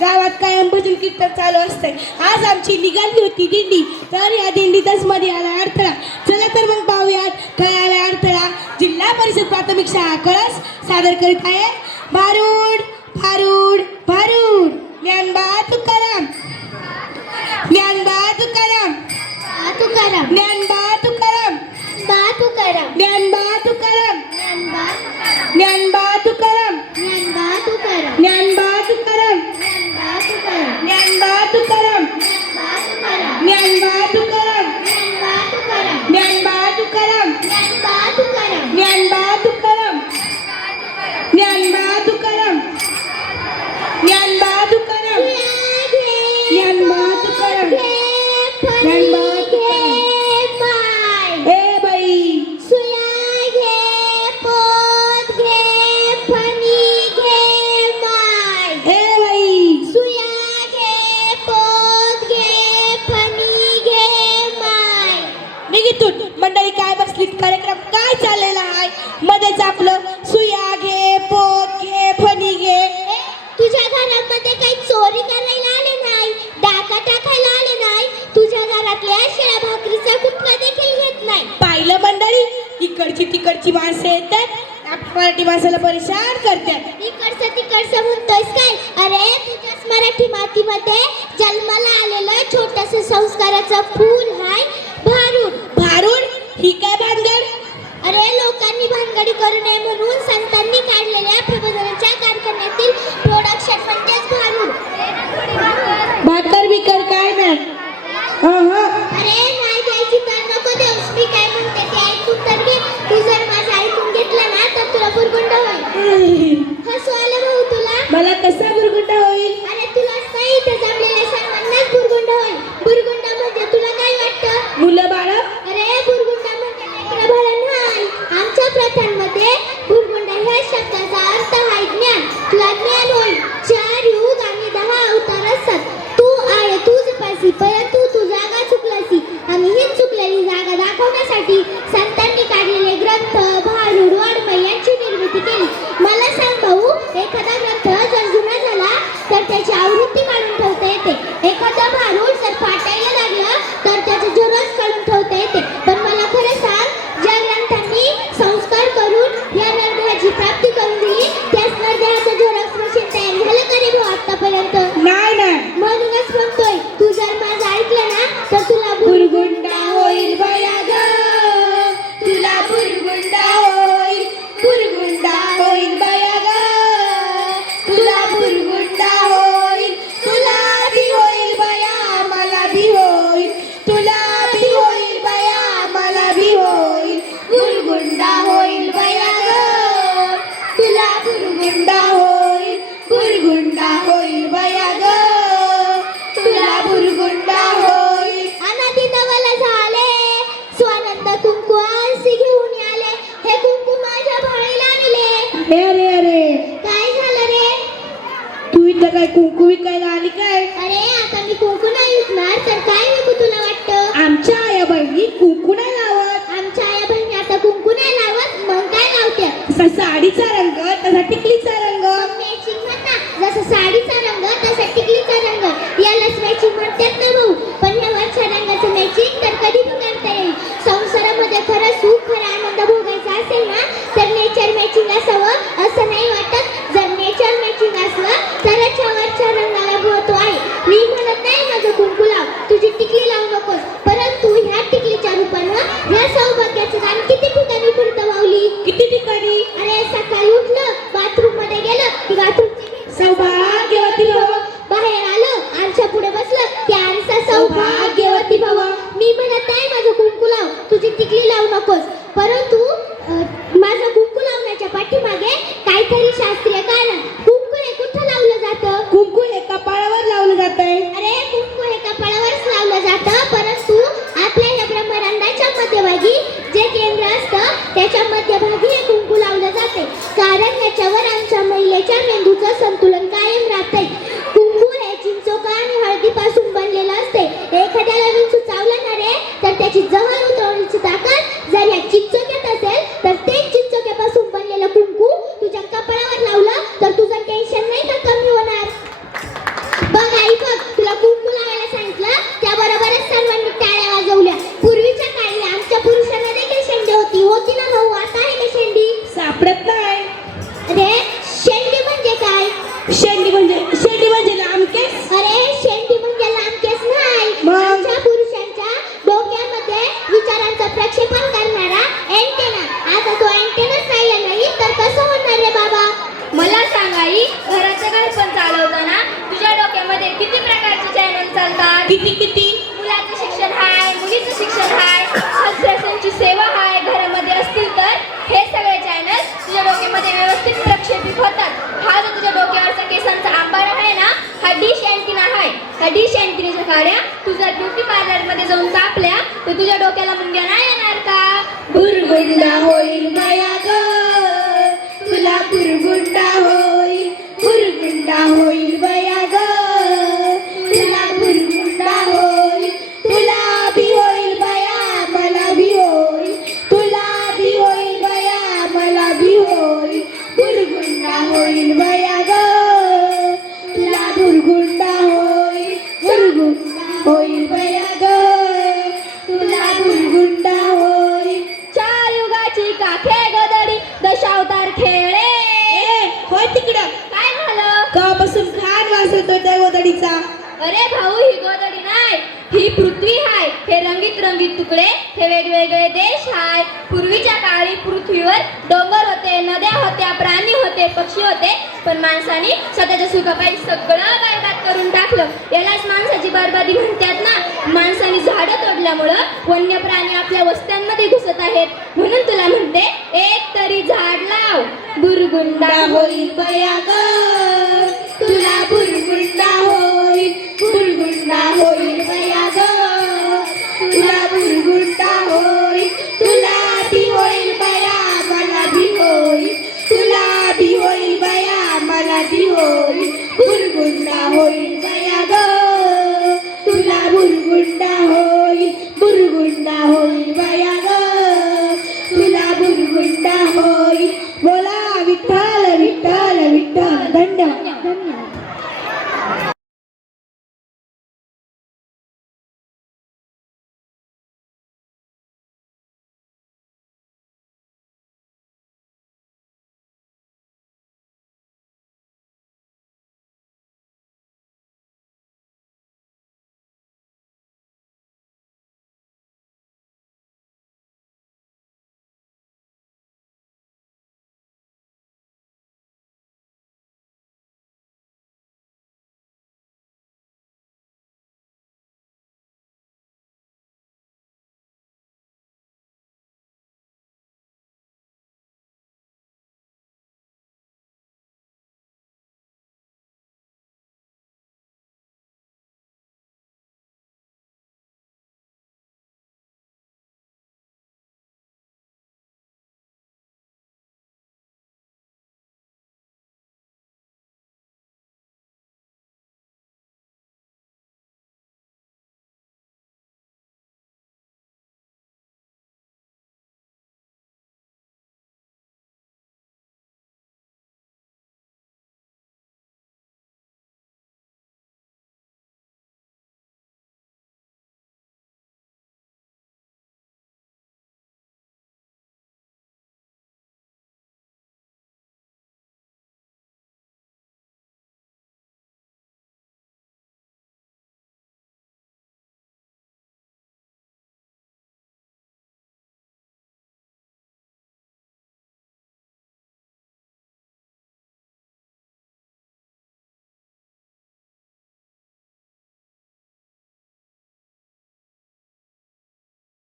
गावात कायम भजन कीर्तन चालू असतंय. आज आमची निघाली होती दिंडी, तर या दिंडीतच मध्ये आला अडथळा. चला तर मग पाहूयात काय आला अडथळा. जिल्हा परिषद प्राथमिक शाळा कळस सादर करीत आहे भारूड भारूड भारूड. ज्ञानबा तुकाराम ज्ञानबा तुकाराम तुकाराम ज्ञानबा तुकाराम बा तुकाराम ज्ञानबा तुकाराम ज्ञानबा ज्ञानबा तुकाराम ज्ञानबा तुकाराम ज्ञानबा तुकाराम ज्ञानबा तुकाराम ज्ञानबा तुकाराम ज्ञानबा तुकाराम ज्ञानबा तुकाराम ज्ञानबा तुकाराम ज्ञानबा तुकाराम ज्ञानबा तुकाराम ज्ञानबा तुकाराम ज्ञानबा तुकाराम ज्ञानबा तुकाराम. ए बाई सुया घे पोत घे फणी घे माय. ए बाई सुया घे पोत घे फणी घे माय. निघितून मंडळी काय बसलीत, कार्यक्रम काय चाललेला आहे मध्येच आपलं सुया घे पोत घे फणी घे. तुझ्या घरामध्ये काही चोरी करायला आले नाही, डाका टाकायला आले नाही, तुझ्या घरातल्या शिळा भाकरीचा कुटका देखील घेत नाही. पाहिलं मंडळी, इकडची तिकडची माणसं येतात मराठी माणसाला परेशान करतात. इकडचं तिकडचं म्हणतोयस काय? अरे तुझ्याच मराठी मातीमध्ये जन्माला आलेलं छोटस संस्काराचं फूल हाय भारूड. भारूड ही काय भानगड? अरे लोकांनी भानगडी करू नये म्हणून संतांनी काढलेल्या प्रबोधनाच्या कारखान्यातील प्रोडक्शन म्हणजेच भारूड. भाकर बिकर काय नाही. अरे नाही द्यायची तर नको देऊस. मी काय म्हणते ते ऐकून तर घे. तू जर माझं ऐकून घेतलं ना तर तुला बुरगुंड होईल. हसू आलं भाऊ तुला? मला कसा बुरगुंडा होईल? अरे तुलाच नाही, इथे जमलेल्या सर्वांनाच बुरगुंड होईल. बुरगुंड म्हणजे तुला काय वाटतं? मुलं बाळ अरे बुरगुंड म्हणजे लेकरं बाळं नाही. आमच्या प्रथांमध्ये बुरगुंड ह्या शब्दाचा अर्थ आहे ज्ञान. तुला ज्ञान होईल. 4 युग आणि 10 अवतार असतात. तू आहे तूच पासी, परंतु तू जागा चुकलासी आणि हीच चुकलेली जागा दाखवण्यासाठी संतांनी काढलेले ग्रंथ भारूड वाङ्मय यांची निर्मिती केली. मला सांग भाऊ, एखादा ग्रंथ जर जुना झाला तर त्याची आवृत्ती काढून ठेवता येते. एखादा भारूड जर फाटायला लागलं तर त्याचे झेरॉक्स काढून ठेवता येते. पण मला खरं सांग, ज्या ग्रंथांनी संस्कार करून या नरदेहाची प्राप्ती करून दिली त्याच नरदेहाचं झेरॉक्स मशीन तयार झालं का रे भाऊ आतापर्यंत? नाही नाही. म्हणूनच म्हणतोय, तू जर माझं ऐकलं ना तर तुला बुरगुंडा होईल बया ग, तुला बुरगुंडा होईल, बुरगुंडा होईल बया ग, तुला बुरगुंडा होईल, तुला बी होईल बया, मला बी होईल, तुला बी होईल बया, मला बी होईल, बुरगुंडा होईल बया ग, तुला बुरगुंडा होईल, बुरगुंडा होईल बया ग, तुला बुरगुंडा होईल. अनादी नवल झाले, स्वानंद कुंकू आरसी घेऊन आले, हे कुंकू माझ्या भाळीला आणले. अरे अरे, काय झालं रे? तू इथं काय कुंकू विकायला आली काय? अरे आता मी कुंकू नाही विकणार तर काय विकू तुला वाटतं? आमच्या आया बहिणी कुंकू नाही लावत. आमच्या आया बहिणी आता कुंकू नाही लावत, मग काय लावते? तसा साडीचा रंग, तसा टिकलीचा रंग. मॅचिंग म्हणा. जसं साडीचा रंग तसा टिकलीचा रंग, यालाच मॅचिंग म्हणतात ना भाऊ. पण या वरच्या रंगाचं मॅचिंग तर कधी पण करता येईल. संसारामध्ये खरं सुख, खरा आनंद भोगायचा असेल ना तर नेचर मॅचिंग असावं असं नाही वाटत? जर नेचर मॅचिंग असलं तरच या वरच्या रंगाला महत्व आहे. मी म्हणत नाही माझं कुंकू लाव, तुझी टिकली लावू नकोस, परंतु ह्या टिकलीच्या रूपानं ह्या सौभाग्याचं दान किती ठिकाणी फिरतं माऊली? किती ठिकाणी? अरे सकाळी उठलं, बाथरूम मध्ये गेलं की बाथरूमची सौभाग्यवती भव. बाहेर आलं, आरशा पुढे बसलं की आरसा सौभाग्यवती भव. मी म्हणत नाही माझं कुंकू लाव, तुझी टिकली लावू नकोस, परंतु माझं कुंकू लावण्याच्या पाठीमागे काहीतरी शास्त्रीय कारण. कुंकू हे कुठं लावलं जातं? कुंकू हे कपाळावर लावलं जातंय. अरे कुंकू हे कपाळावरच लावलं जातं, परंतु आपल्या या ब्रह्मांडाच्या मध्यभागी जे केंद्र असतं त्याच्या मध्यभागी हे कुंकू लावलं जाते. कारण याच्यावर आमच्या महिलेच्या मेंदूचं संतुलन कायम राहते. कुंकू हे चिंचोका आणि हळदीपासून बनलेलं असते. एखाद्याला विंचू चावला ना रे तर त्याची जहर उतरवण्याची ताकद जर या चिंचोक्यात असेल तर ते चिंचोक्यापासून बनलेलं कुंकू तुझ्या कपाळावर लावलं तर तुझं टेन्शन नाही का कमी होणार? करतात. किती मुलाचं शिक्षण आहे, मुलीचं शिक्षण आहे, सदस्यांची सेवा आहे, घरामध्ये असतील तर हे सगळे चॅनल तुझ्या डोक्यामध्ये व्यवस्थित प्रक्षेपित होतात. हा जो तुझ्या डोक्यावरचा केसांचा आंबाडा आहे ना, हा डिश अँटिना आहे. ह्या डिश अँटिनेच्या काड्या तुझ्या ब्युटी पार्लरमध्ये जाऊन कापल्या तर तुझ्या डोक्याला मुंग्या नाही येणार का? भुरगुंडा होईल बया ग, तुला भुरगुंडा होईल, भुरगुंडा होईल बया ग, तुला भुरगुंडा होईल, तुला बी होईल बया, मला बी होईल, तुला बी होईल बया, मला बी होईल, भुरगुंडा होईल बया ग, तुला भुरगुंडा होईल, भुरगुंडा होईल बया ग, तुला भुरगुंडा होईल. चार युगाची काखे गदडी दशावतार खेळे. होय तिकडं काय झालं? गावापासून घाण वास येतोय त्या गोदडीचा. अरे भाऊ, ही गोदडी नाही, ही पृथ्वी आहे. हे रंगीत रंगीत तुकडे, हे वेगवेगळे देश आहे. पूर्वीच्या काळी पृथ्वीवर डोंगर होते, नद्या होत्या, प्राणी होते, पक्षी होते, पण माणसाने स्वतःच्या सुखापायी सगळं बरबाद करून टाकलं. यालाच माणसाची बरबादी म्हणतात ना. माणसाने झाडं तोडल्यामुळं वन्य प्राणी आपल्या वस्त्यांमध्ये घुसत आहेत. म्हणून तुला म्हणते, एक तरी झाड लाव, भुरगुंडा होईल बया ग, तुला भुरगुंडा होईल, भुरगुंडा होईल बया ग, तुला भुरगुंडा होईल, तुला बी होईल बया, मला बी होईल, तुला बी होईल बया, मला बी होईल, भुरगुंडा होईल